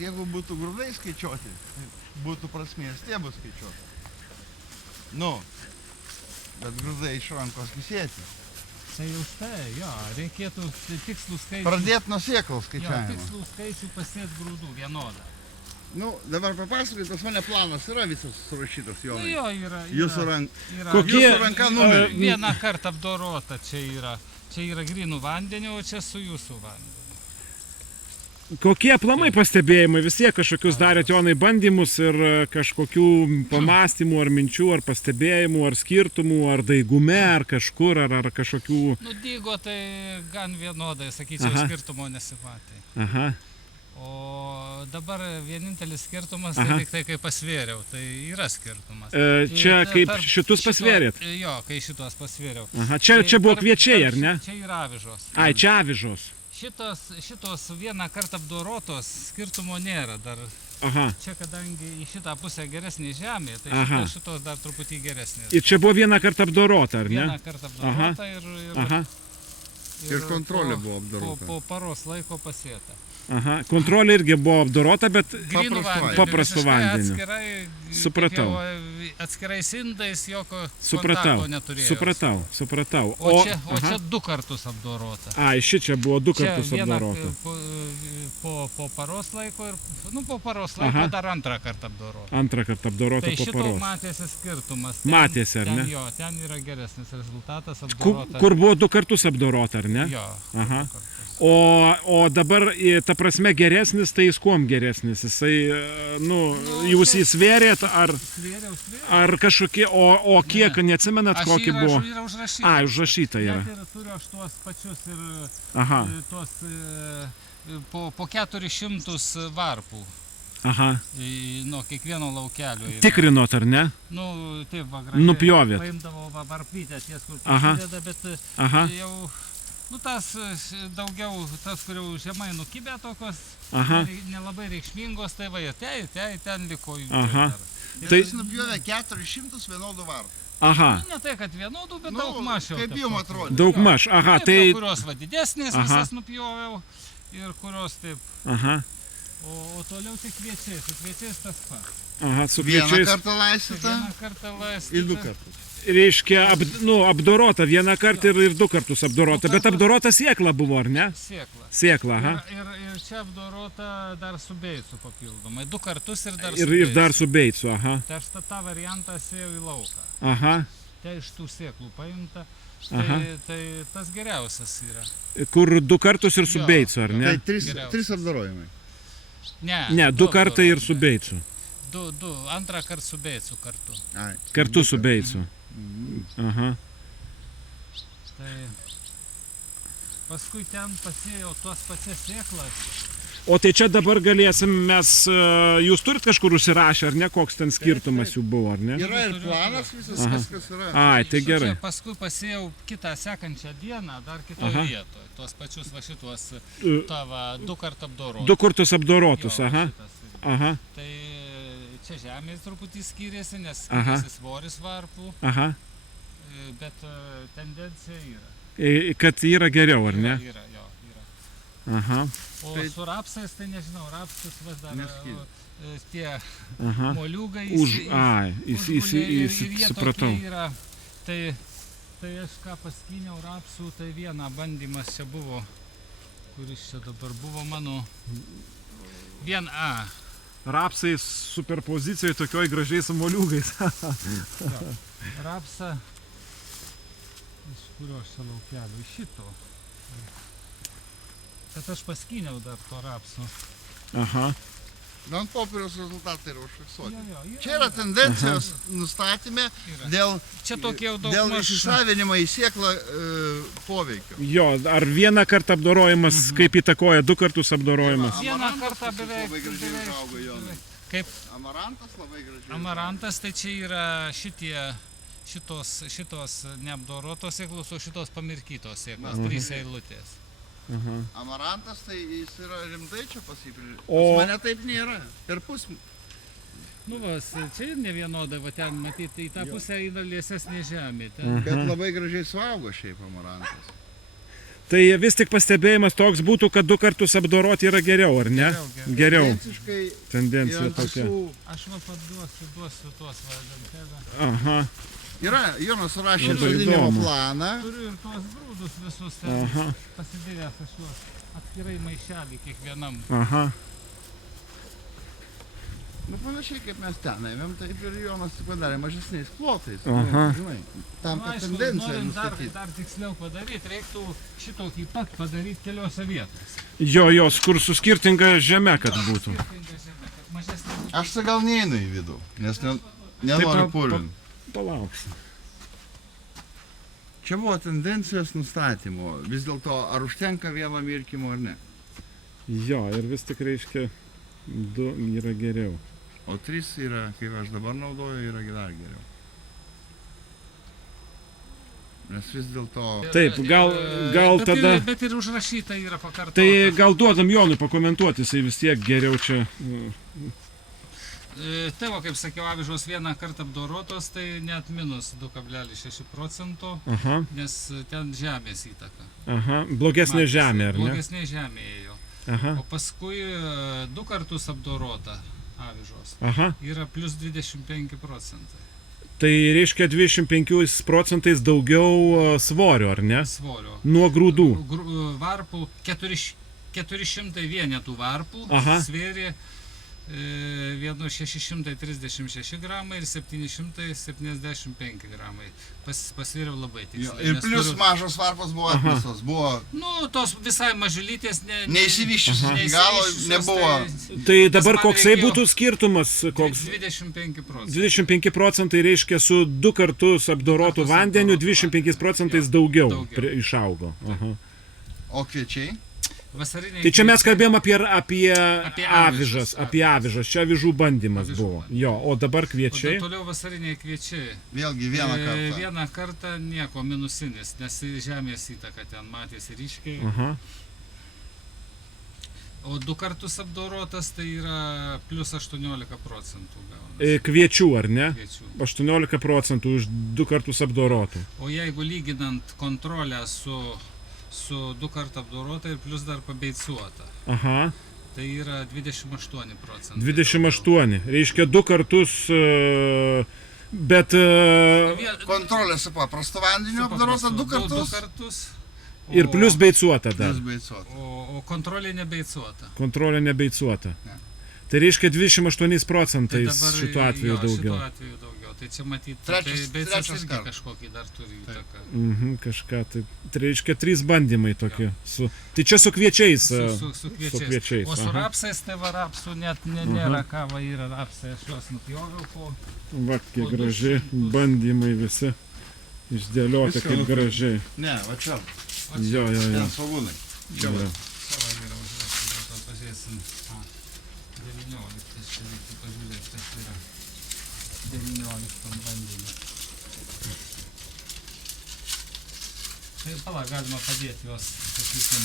Jeigu būtų grūdai skaičiuoti, būtų prasmės stiebus skaičiuoti. Nu, bet grūdai iš rankos kisėti. Tai už tai, jo, reikėtų tikslų skaičių. Pradėti nuo sėklų Jo, skaičiavimo. tikslų skaičių pasėti grūdų vienodą. Nu, dabar papasakokit, pas mane planas yra visas surašytas, Nu Jonai. jo, yra. Jūsų Kokie- ranka numerį. Vieną kartą apdorota čia yra. Čia yra grynų vandenio, o čia su jūsų vandeniu. Kokie aplamai pastebėjimai? Vis tiek kažkokius darėt, Jonai, bandymus ir kažkokių pamastymų ar minčių, ar pastebėjimų, ar skirtumų, ar daigume, ar kažkur, ar kažkokių... Nu, dygo tai gan vienodai, sakyčiau, Aha. skirtumo nesimatė. Aha, O dabar vienintelis skirtumas, Aha. tai tik tai, kai pasvėriau, tai yra skirtumas. čia Tai kaip tarp šitus pasvėrėt? Jo, kai šitos pasvėriau. Aha, čia buvo kviečiai, ar ne? Čia yra avižos. Ai, čia avižos. Šitos vieną kartą apdorotos skirtumo nėra dar. Aha. Čia kadangi į šitą pusę geresnė žemė, tai Aha. šitos dar truputį geresnės. Ir čia buvo vieną kartą apdorota, ar ne? Vieną kartą apdorota Aha, Ir kontrolė buvo apdorota. Po paros laiko pasėta. aha. Kontrolė irgi buvo apdorota, bet... Grynų vandeniu. Paprastu visiškai vandeniu. Atskirai, Supratau. kaip jau Atskirais indais jokio Supratau, kontakto neturėjo. supratau. O čia aha. 2 kartus apdorota. Ai, šičia buvo 2 kartus Čia vieną apdorota. po paros laiko ir, po paros laiko Aha. dar 2 kartą apdorota. Antrą kartą apdorota Tai po šito paros. matėsi skirtumas. Matėsi, ar ne? Jo, ten yra geresnis rezultatas Kur, apdorota. kur buvo 2 kartus apdorota, ar ne? Jo, Aha. 2 kartus. O dabar, ta prasme, geresnis, tai jis kuom geresnis? Jisai, jūs tai- įsvėrėt, ar Svėriau. kažkokie, o kiek, neatsimenat, kokį buvo? Yra užrašyta. Ai, užrašyta yra. Net ir turiu aš tuos pačius ir Aha, tuos po 400 varpų aha. nuo kiekvieno laukelio. yra. Tikrinot, ar ne? Nu, taip, va, gražiai. Nupjovėt. Paimdavo varpytę ties, kur Aha. prasideda, bet Aha, jau, nu, tas daugiau, tas, kur jau žemai nukibę tokios, aha. nelabai reikšmingos, tai va, ten liko jų. Aha. Ir Tai- Jis nupjovė 400 vienodų varpų. Aha, Ne tai, kad vienodų, bet Nu, daug mažiau. kaip jum atrodė? daugmaž, aha, tai... Kurios va didesnės Aha. visas nupjoviau ir kurios taip. Aha, O toliau tik kviečiais, su kviečiais tas pats. aha, su Vieną kviečiais. kartą laistyta Vieną kartą laistyta. ir 2 kartus. Reiškia, apdorota vieną kartą ir 2 kartus apdorota, bet apdorota sėkla buvo, ar ne? Sėkla. Sėkla, aha. Ir čia apdorota dar su beicu papildomai. 2 kartus ir dar su Ir dar su beicu, aha. Tai aš tą variantą sėjau į lauką. Aha. Tai iš tų sėklų paimta. Aha. Tai tas geriausias yra. Kur 2 kartus ir su Jo. beicu, ar Tai ne? 3 apdorojimai. Ne, 2 kartai ir su beicu. 2, 2 kartą su beicu kartu. Ai. Kartu su beicu. Aha. Tai paskui ten pasėjau tuos pačias sėklas. O tai čia dabar galėsim mes, jūs turit kažkur užsirašę, ar ne, koks ten skirtumas jų buvo, ar ne? Yra ir planas visas, Aha. viskas yra. Ai, tai gerai. Čia paskui pasėjau kitą sekančią dieną, dar kitoje Aha. vietoje. Tuos pačius va šituos tavo 2 kartų apdorotus. 2 kartus apdorotus, aha. Aha, Tai čia žemės truputį skiriasi, nes Aha. skiriasi svoris varpų, aha. bet tendencija yra. Kad yra geriau, ar ne? Yra, jo, yra. Aha, O Tai- su rapsais, tai nežinau, rapsus vas dar Neskiria. tie aha. moliūgai Ai, užgulė ir jie supratau. tokie yra. Tai aš ką paskyniau rapsų, tai vieną bandymas čia buvo, kuris čia dabar buvo mano 1A. Rapsai superpozicijoje tokioj gražiai su moliūgais. Jo. Rapsą iš kurio čia laukelio, iš šito. Bet aš paskyniau dar to rapsų. Aha. Na, ant popieriaus rezultatai yra užfiksuoti. Jo, Čia yra tendencijos nustatymė Yra. dėl, Čia tokie jau daug dėl įsisavinimo į sėklą poveikio. Jo, ar vieną kartą apdorojimas, kaip įtakoja 2 kartus apdorojimas? Vieną Amarantas kartą pas jus beveik- labai gražiai beveik- užaugo, Jonai. Kaip Amarantas labai gražiai. amarantas, tai čia yra šitos neapdorotos sėklos, o šitos pamirkytos sėklos, 3 eilutės. Aha. Amarantas, tai jis yra rimtai čia pasiprižiūrė. O- Pas mane taip nėra. Per pusmetį. Nu vas, čia ir ne vienodai, va ten matyti, į tą pusę eina liesesnė žemė. Ten. Bet labai gražiai suaugo šiaip amarantas. Tai vis tik pastebėjimas toks būtų, kad 2 kartus apdoroti yra geriau, ar ne? Geriau. Tendenciškai Tendencija ir tokia. Aš va duosiu tuos vandentelę. Aha, Yra, Jonas rašė Labai sodinimo įdomu. planą. Turiu ir tuos grūdus visus ten aha, pasidėjęs aš juos atskirai maišelį kiekvienam. aha. Nu, panašiai kaip mes ten ėmėm, taip ir Jonas padarė mažesniais plotais. Aha. Nu, žinai, tam, kad tendenciją norint nustatyti. dar tiksliau padaryti, reiktų šitokį pat padaryti keliose vietose. Jo, kur su skirtinga žeme, kad būtų. Skirtinga žemė, kad mažesnė. Aš tai gal neinu į vidų, nes nenoriu pa- purvinti. Palauksim. Čia buvo tendencijos nustatymo. Vis dėlto, ar užtenka vieno mirkymo ar ne. Jo, ir vis tik reiškia 2 yra geriau. O 3 yra, kaip aš dabar naudoju, yra dar geriau. Nes vis dėlto... Taip, gal bet tada- Bet ir užrašyta yra pakartota. Tai gal duodam Jonui pakomentuoti, jisai vis tiek geriau čia. Tavo, kaip sakiau, avižos vieną kartą apdorotos, tai net minus 2,6%, Aha, nes ten žemės įtaka. aha. Blogesnė Matėsi, žemė, ar ne? Blogesnė žemė ėjo. Aha, O paskui 2 kartus apdorota avižos aha. yra plus 25% Tai reiškia 25% daugiau svorio, ar ne? svorio. Nuo grūdų. Varpų 400 vienetų varpų Aha. svėrė 636 gramai ir 775 gramai. Pasvėriau labai Jo, tiksliai. ir nes plius turiu- mažos varpos buvo Aha. atmestos. Buvo Nu, tos visai mažulytės neišsivyščiusios iki galo, nebuvo. Tai dabar man koksai reikėjo- būtų skirtumas? Koks? 25%. 25% reiškia su 2 kartus apdorotų kartus vandeniu, apdorotu 25% daugiau Daugiau. išaugo. Aha. O kviečiai? Vasariniai Tai čia mes kviečiai- kalbėjom apie Apie avižas, apie avižas. Čia avižų bandymas Avižų buvo. bandymas. Jo, o dabar O kviečiai. toliau vasariniai kviečiai. Vėlgi vieną kartą. Vieną kartą nieko minusinis, nes žemės įtaka ten matėsi ryškiai. Aha. O 2 kartus apdorotas tai yra plus 18% gaunasi Kviečių, ar ne? kviečių. 18% už 2 kartus apdorotų. O jeigu lyginant kontrolę su 2 kartų apdorota ir plus dar pabeicuota, Aha. tai yra 28%. 28. Reiškia 2 kartus, bet Kontrolė su paprastu vandeniu apdarota 2 kartus. ir plus beicuota dar. Plius beicuota. O kontrolė nebeicuota. Kontrolė nebeicuota. Ne. Tai reiškia 28 Tai procentais dabar šituo atveju jo, daugiau. Šituo atveju daugiau. Tai čia matyti, Trečias beicas irgi kartas. kažkokį dar turi įtaką. Kažką, tai reiškia 3 bandymai tokie. Tai čia su kviečiais. Su kviečiais. O su aha. rapsais, tai va rapsų net nėra ką, va yra rapsai, aš juos nupjoviau po... Va, kiek gražiai bandymai visi išdėlioti, Viską kaip nupirkti. gražiai. Ne, va čia. Jo. Ten svogūnai. Čia va. Jo. Savo yra užrašyta, to pažiūrėsim. 19, čia reiktų pažiūrėti, kas yra 19 bandymą. Tai pala, galima padėti juos, sakykim.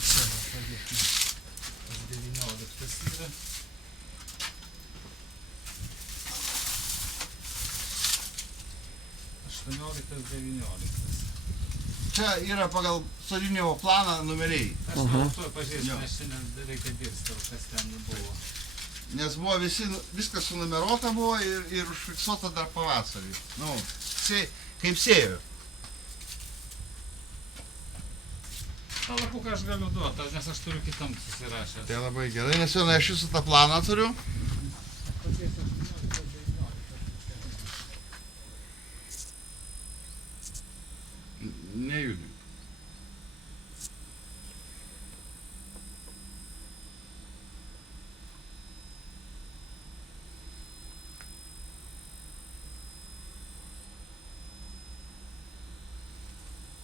Čia va padėkime. Tas 19 yra. Čia yra pagal sodinimo planą numeriai. Aš tuoj pažiūrėsiu, nes šiandien reikia dirbti, kas ten buvo. Nes buvo viskas sunumeruota buvo ir užfiksuota dar pavasarį. Nu, kaip sėjo. tą lapuką aš galiu duoti, nes aš turiu kitam susirašęs. Tai labai gerai, nes jau aš visą tą planą turiu. Nejudink.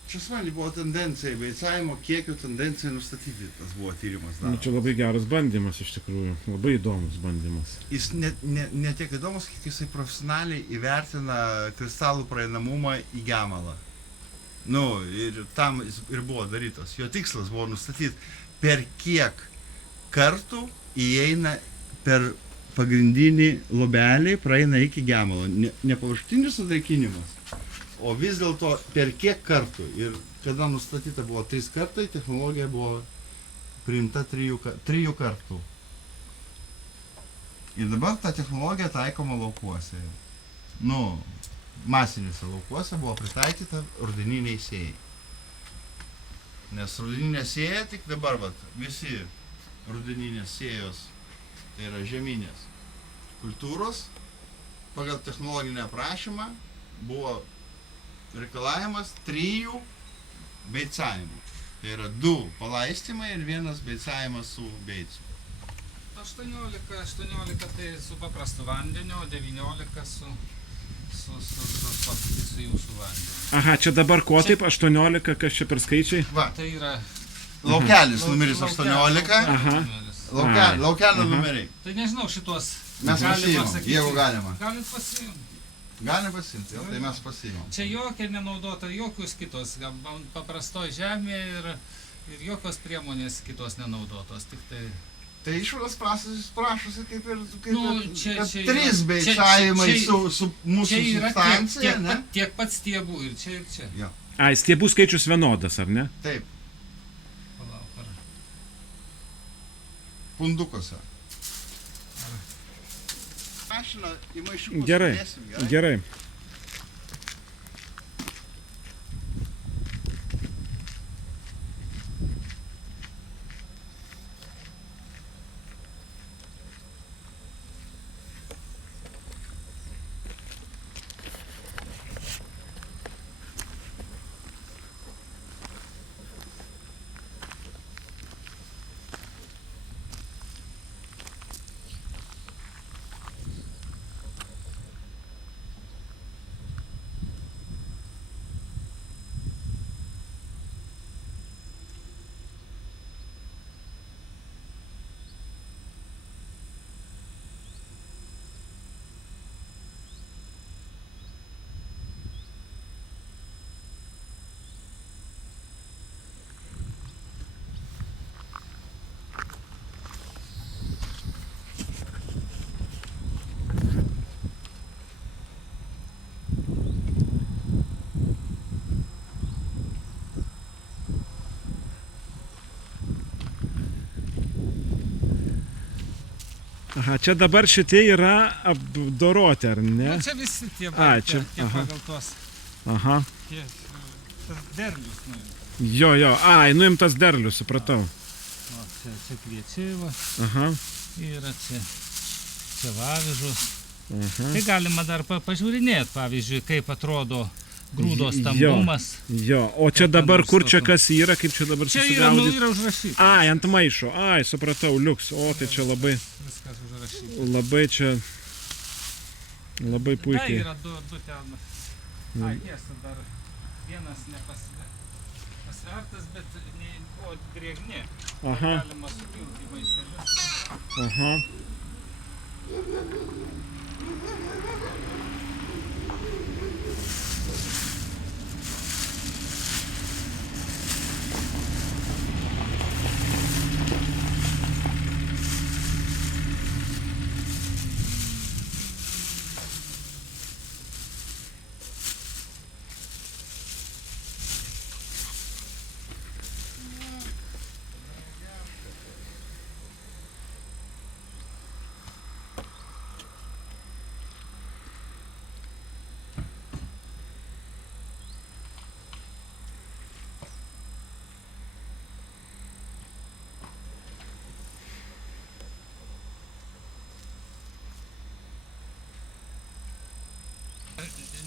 Čia svarbi buvo tendencija, beicavimo kiekio tendencija nustatyti, tas buvo tyrimas Nu, daromas. čia labai geras bandymas iš tikrųjų, labai įdomus bandymas. Jis ne tiek įdomus, kiek jisai profesionaliai įvertina kristalų praeinamumą į gemalą. Nu, ir tam jis ir buvo darytas. Jo tikslas buvo nustatyti, per kiek kartų įeina per pagrindinį lobelį, praeina iki gemalo. Ne paviršutinis sudraikinimas, O vis dėlto per kiek kartų ir kada nustatyta buvo 3 kartai, technologija buvo priimta 3 kartų. Ir dabar ta technologija taikoma laukuose. Nu, masinėse laukuose buvo pritaikyta rudeniniai sėjai. Nes rudeninė sėja tik dabar, visi rudeninės sėjos, tai yra žeminės kultūros, pagal technologinę aprašymą buvo reikalavimas 3 beicavimų. Tai yra 2 palaistymai ir 1 beicavimas su beicu. 18 tai su paprastu vandeniu, o 19 su jūsų vandeniu. Aha, čia dabar ko taip? 18, kas čia per skaičiai? Va, Tai yra laukelis numeris 18, Aha. laukelio numeriai. Tai nežinau šitos. Mes pasiimam, jeigu galima. Galit pasiimti. Galim pasiimti, tai mes pasiimam. Čia jokia nenaudota, jokios kitos, paprastoj žemėje ir jokios priemonės kitos nenaudotos, tik tai... Tai išvadas prašosi kaip ir čia 3 beicavimai su mūsų substancija, ne? Tiek pat stiebų ir čia ir čia. Jo. Ai, stiebų skaičius vienodas, ar ne? Taip, Palauk, ar... pundukose. Mašiną į maišiukus Gerai, sudėsim, gerai. Aha, čia dabar šitie yra apdoroti, ar ne? Nu, čia visi tie čia, aha. pagal tuos Aha. tas derlius. Jo, ai, nuimtas derlius, supratau. O, čia kviečiai, va. Aha. Yra čia vavižus. Aha. Tai galima dar pažiūrinėti, pavyzdžiui, kaip atrodo grūdo stambumas. Jo, o čia dabar kur čia kas yra, kaip čia dabar Čia susigaudyti? yra užrašyta. Ai, ant maišo, ai, supratau, liuks, o tai čia labai, Viskas užrašyta. labai Tai puikiai. yra du ten. Ai, tiesa, dar vienas nepasvertas, bet o drėgni. Aha, Galima supilti į maišelius. aha.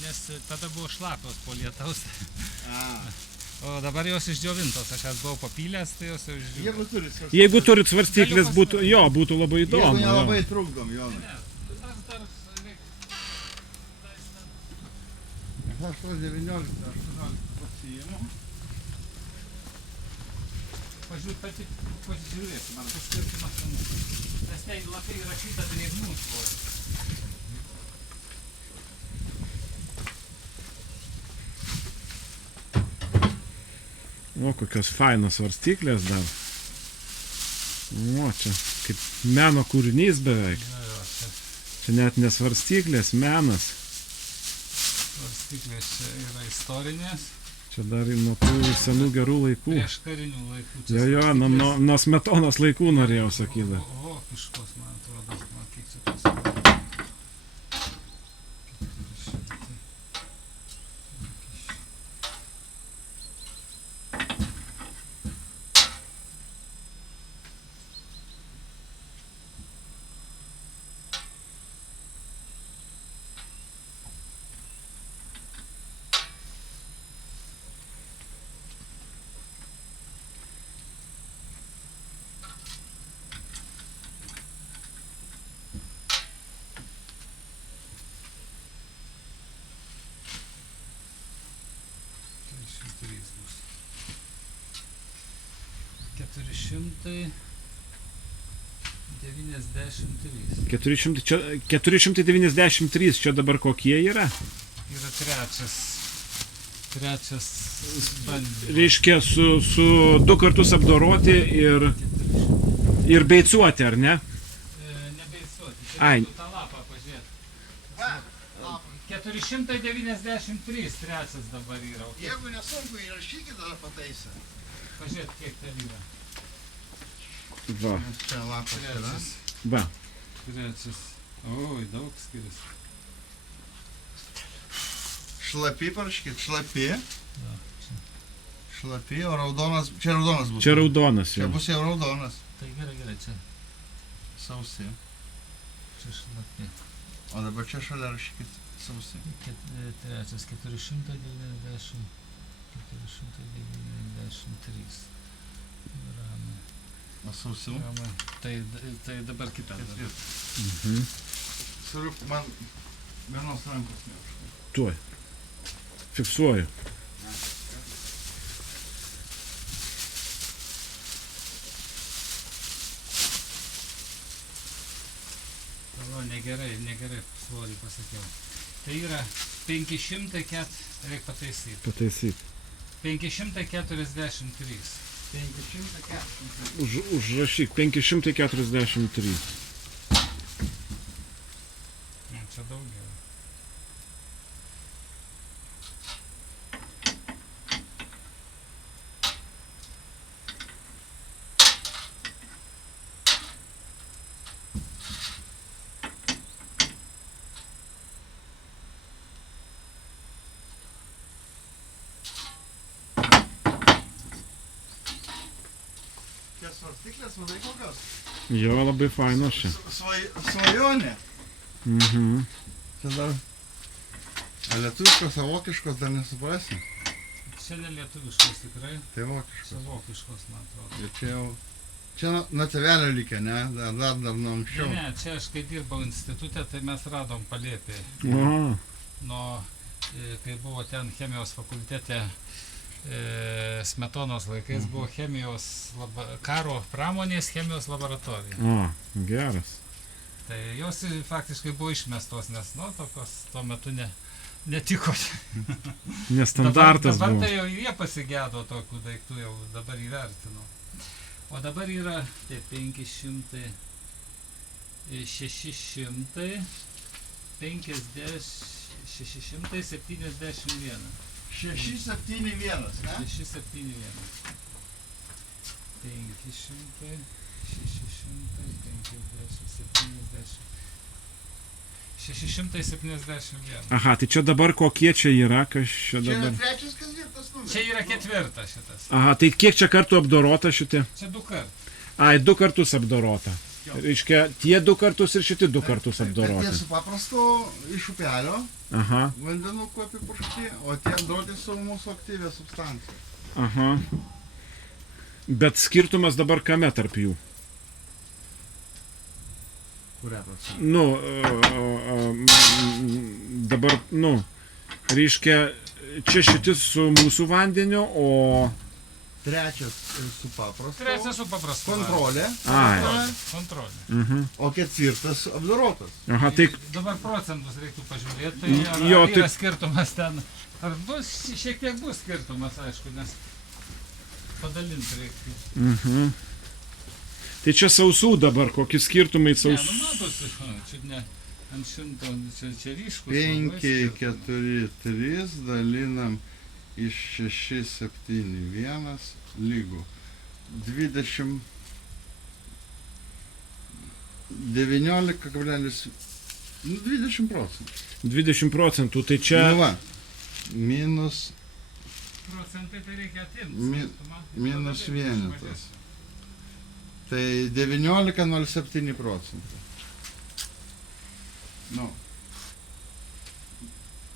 Nes tada buvo šlapios po lietaus. O dabar jos išdžiovintos, aš jas buvau papylęs, tai jos jau išdžiovintos. Jeigu turit svarstyklės, būtų labai Jeigu įdomu. nelabai trukdom, Jonai. Aš tos 19, 18 pasiimu. Pažiūrėsim, man tas skirtumas. Nes tai lapai įrašyta drėgnų svoris. O, kokios fainos svarstyklės dar. O, čia kaip meno kūrinys beveik. Čia net nesvarstyklės, menas. Svarstyklės čia yra istorinės, Čia dar nuo tų senų gerų laikų. prieš karinių laikų. Čia Jo, nuo Smetonos laikų norėjau sakyti. Vokiškos, man atrodo, man kiek čia tos. 493. 493 čia dabar kokie yra? Yra trečias bandymas. Reiškia su 2 kartus apdoroti ir beicuoti, ar ne? Nebeicuoti. Ai. Tą lapą pažiūrėti. 493 trečias dabar yra. Jeigu nesunku, įrašykit dar pataisą. Pažiūrėt, kiek ten yra. Va, Čia lapas yra. Trečias. va. Trečias. Oi, daug skiriasi. Šlapi parašykit, šlapi. Ja, čia. Šlapi, o raudonas, čia raudonas bus. Čia raudonas Čia jau. bus jau raudonas. Tai gerai, čia. Sausi. Čia šlapi. O dabar čia šalia rašykit sausi. Trečias 493 gramai. O sausių? Tai dabar kitą. Mhm. Suriuk, man vienos rankos neužkai. Tuoj. Fiksuoju. Negerai svorį pasakiau. Tai yra 504, reikia pataisyti. Pataisyk. 543. 540. Užrašyk 543. Čia daugiau. Svarstyklės, vadai kokios? Jo, labai fainos čia. Svajonė. Mhm. Čia dar... A lietuviškos, a vokiškos dar nesuprasi. Čia ne lietuviškos tikrai, Tai čia vokiškos. vokiškos, man atrodo. Ir čia jau... Čia nuo tėvelio likę, ne? Dar nuo anksčiau. Ne, čia aš kai dirbau institute, tai mes radom palėpėje. Aha. Kai buvo ten chemijos fakultete, Smetonos laikais buvo karo pramonės chemijos laboratorija. O, geras. Tai jos faktiškai buvo išmestos, nes tokios tuo metu netiko. Nestandartas dabar buvo. tai jau jie pasigėdo tokių daiktų, jau dabar įvertino. O dabar yra 500, 600, 671. 671, ne? 671. 671. Aha, tai čia dabar kokie čia yra, kas čia Čia yra dabar? trečias, ketvirtas numeris. Čia yra ketvirtas šitas. Aha, tai kiek čia kartų apdorota šitie? Čia 2 kartus. Ai, 2 kartus apdorota. Reiškia, tie 2 kartus ir šitie 2 kartus Bet apdoroti. tie su paprastu iš upelio, Aha, vandenuku apipurkšti, o tie apdoroti su mūsų aktyvia substancija. aha. Bet skirtumas dabar kame tarp jų? Kurią prasme? Dabar, reiškia, čia šitis su mūsų vandeniu, o... Trečias su paprastu. Trečias su paprastu. Kontrolė. Ai. Kontrolė. Mhm. O ketvirtas apdorotas. Aha, tai... Dabar procentus reiktų pažiūrėti, tai Jo, yra tai- skirtumas ten. Ar bus, šiek tiek bus skirtumas, aišku, nes padalinti reiktų. Mhm. Tai čia sausų dabar, kokie skirtumai Ne, sausų. matosi, čia ne. ant 100, čia ryškus. 5, labai skirtumas. 4, 3 dalinam iš 6, 7, 1 lygų 20, 19,20 procentų. 20 procentų, tai čia Nu va, minus Procentai tai reikia atimti. minus vienetas. Tai 19,07 procentų. Nu.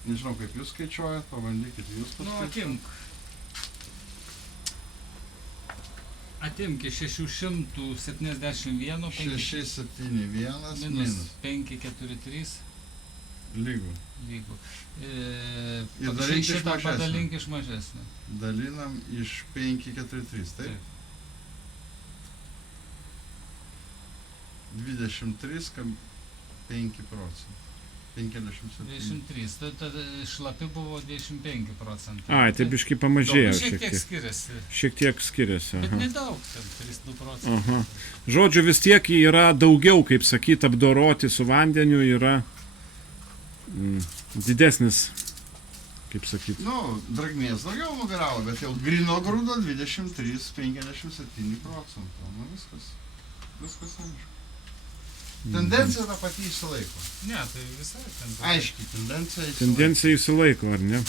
Nežinau, kaip jūs skaičiuojat, pabandykit jūs Nu, paskaičiuoti. atimk iš 671, 6, 7, 1 minus minus 5, 4, 3 lygų. lygų. Ir Pagal dalink iš šitą mažesnio. padalink iš mažesnio. Dalinam iš 5, 4, 3, taip? Taip. 23,5 procentų. 57. 23. Tada šlapi buvo 25 procentai. Ai, tai biškai pamažėjo šiek šiek tiek tiek. skiriasi. Šiek tiek skiriasi. Bet Aha. nedaug, ten 3-2 procentai. Aha. Žodžiu, vis tiek yra daugiau, kaip sakyt, apdoroti su vandeniu yra didesnis, kaip sakyt. Nu, dragmės daugiau nugaravo, bet jau grino grūdo 23,57 procentų. Nu, viskas aišku. Tendencija ta pati išsilaiko. Ne, tai visai ten. Aiškiai, tendencija išsilaiko. Tendencija įsilaiko, ar ne?